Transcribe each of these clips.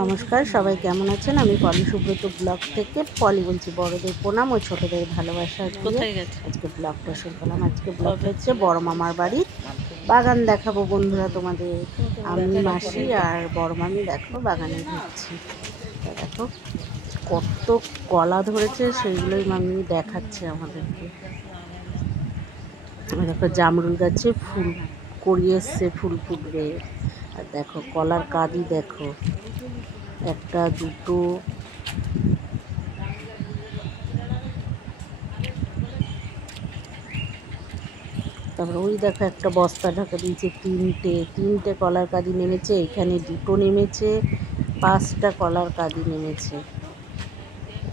নমস্কার, সবাই কেমন আছেন? আমি পলি সুব্রত ব্লগ থেকে পলি বলছি। বড়দের প্রণাম ও ছোটদের ভালোবাসা দিয়ে আজকে ব্লগটা শুরু করলাম। আজকে ব্লগটা হচ্ছে বড় মামার বাড়ির বাগান দেখাবো বন্ধুরা তোমাদের। আমি মাসি আর বড় মামি দেখো বাগানে ঘুরছি। দেখো কত কলা ধরেছে, সেইগুলোই মামি দেখাচ্ছে আমাদেরকে। দেখো জামরুল গাছে ফুল করিয়ে এসছে, ফুল ফুটবে। আর দেখো কলার কাঁদি দেখো, একটা দুটো তারপরে ওই দেখো একটা বস্তা ঢাকা দিয়েছে, তিনটে কলার কাঁদি নেমেছে। এখানে দুটো নেমেছে, 5টা কলার কাঁদি নেমেছে।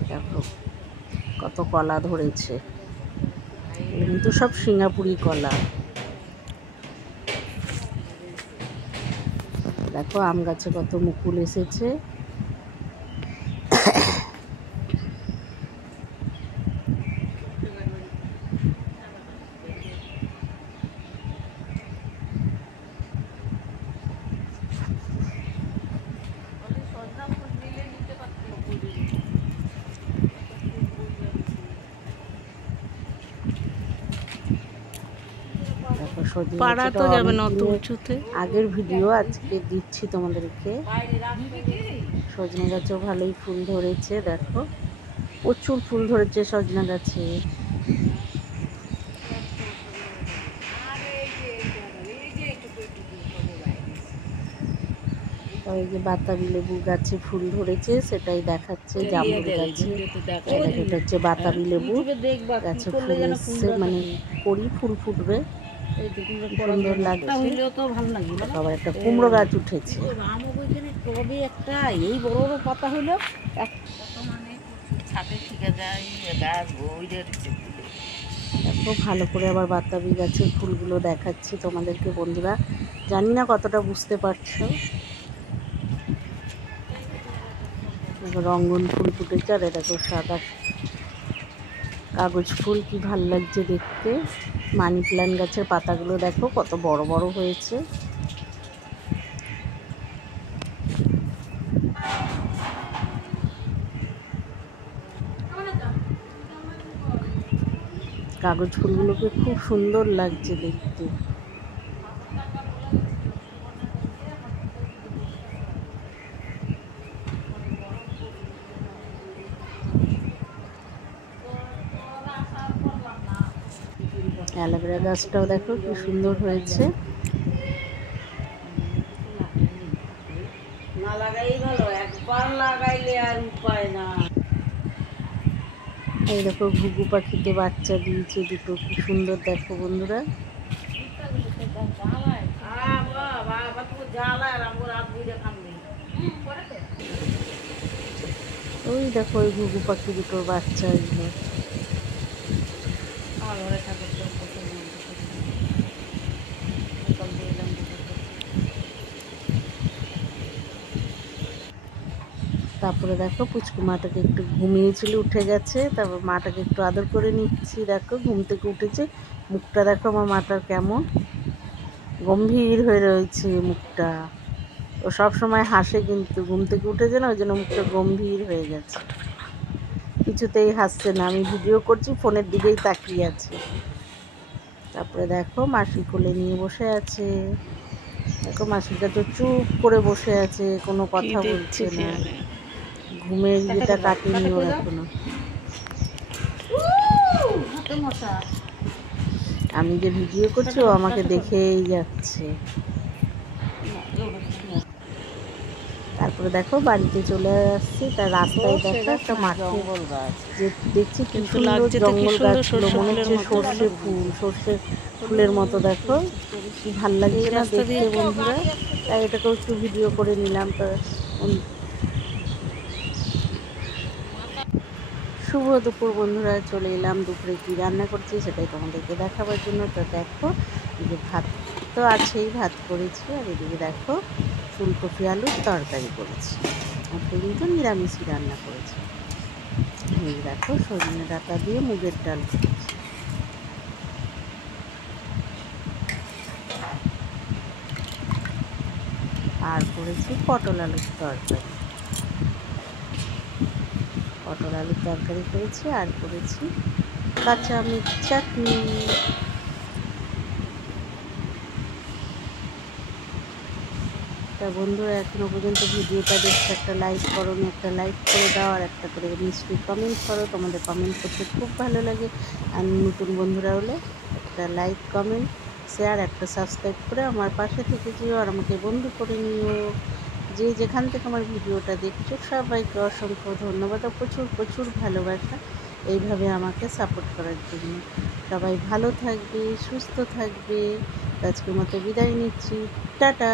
দেখো কত কলা ধরেছে, কিন্তু সব সিঙ্গাপুরি কলা। দেখো আম গাছে কত মুকুল এসেছে। পাড়া তো যাবে না অত উঁচুতে। আগের ভিডিও আজকে দিচ্ছি তোমাদেরকে। সজনে গাছেও ভালোই ফুল ধরেছে, দেখো প্রচুর ফুল ধরেছে সজনে গাছে। এই যে বাতাবি লেবু গাছে ফুল ধরেছে, সেটাই দেখাচ্ছে। জামরুল গাছে, এটা হচ্ছে বাতাবি লেবু গাছে ফুল এসছে, মানে ফুল ফুটবে, সুন্দর লাগছে। আবার একটা কুমড়ো গাছ উঠেছে। টবে একটা এই বড় বড় পাতা হলো, দেখো ভালো করে আবার বাতাবি গাছের ফুলগুলো দেখাচ্ছি তোমাদেরকে বন্ধুরা। জানি না কতটা বুঝতে পারছো। রঙ্গন ফুল ফুটেছে, আর দেখো সাদা কাগজ ফুল, কি ভাল লাগছে দেখতে। মানি প্ল্যান্ট গাছের পাতাগুলো দেখো কত বড় বড় হয়েছে। কাগজ ফুলগুলোকে খুব সুন্দর লাগছে দেখতে। অ্যালোভেরা গাছটাও দেখো কি সুন্দর হয়েছে। না লাগাই ভালো, একবার লাগাইলে আর উপায় না। এই দেখো ঘুঘু পাখিতে বাচ্চা দিয়েছে দুটো, কি সুন্দর দেখো বন্ধুরা। ওই দেখো ওই ঘুঘু পাখি দুটোর বাচ্চা এগুলো। তারপরে দেখো পুচকু মাটাকে একটু ঘুমিয়েছিল, উঠে গেছে। তারপর মাটাকে একটু আদর করে নিচ্ছি। দেখো ঘুম থেকে উঠেছে, মুখটা দেখো আমার মাটার কেমন গম্ভীর হয়ে রয়েছে মুখটা। ও সব সময় হাসে, কিন্তু ঘুম থেকে উঠেছে না, ওই জন্য মুখটা গম্ভীর হয়ে গেছে, কিছুতেই হাসছে না। আমি ভিডিও করছি, ফোনের দিকেই তাকিয়ে আছে। তারপরে দেখো মাসি কোলে নিয়ে বসে আছে। দেখো মাসির কাছে চুপ করে বসে আছে, কোনো কথা বলছে না। ঘুমের ইয়েটা কাটেনি ওর এখনো। আমি যে ভিডিও করছি ও আমাকে দেখেই যাচ্ছে। তারপরে দেখো বাড়িতে চলে আসছি। তার রাস্তায় দেখো একটা মাঠে যে দেখছি কি সুন্দর জঙ্গল গাছগুলো, মনে হচ্ছে সর্ষে ফুলের মতো। দেখো কি ভাল লাগছে না দেখতে বন্ধুরা, তাই এটাকেও একটু ভিডিও করে নিলাম। তো শুভ দুপুর বন্ধুরা, চলে এলাম। দুপুরে কী রান্না করছি সেটাই তোমাদেরকে দেখাবার জন্য। তো দেখো যে ভাত তো আছেই, ভাত করেছি, আর এদিকে দেখো ফুলকপি আলুর তরকারি করেছি। আর কিন্তু নিরামিষই রান্না করেছি। এই দেখো সজনে ডাঁটা দিয়ে মুগের ডাল করেছি। আর করেছি পটল আলুর তরকারি। পটল আলুর তরকারি করেছি আর করেছি কাঁচা আমের চাটনি। তা বন্ধুরা এখনও পর্যন্ত ভিডিওটা দেখতে একটা লাইক করো, একটা লাইক করে দাও আর একটা করে নিশ্চয়ই কমেন্ট করো। তোমাদের কমেন্ট করতে খুব ভালো লাগে। আর নতুন বন্ধুরা হলে একটা লাইক, কমেন্ট, শেয়ার, একটা সাবস্ক্রাইব করে আমার পাশে থেকে যেও আর আমাকে বন্ধু করে নিও। যে যেখান থেকে আমার ভিডিওটা দেখছো সবাইকে অসংখ্য ধন্যবাদ ও প্রচুর প্রচুর ভালোবাসা এইভাবে আমাকে সাপোর্ট করার জন্য। সবাই ভালো থাকবে, সুস্থ থাকবে। আজকের মতো বিদায় নিচ্ছি। টাটা।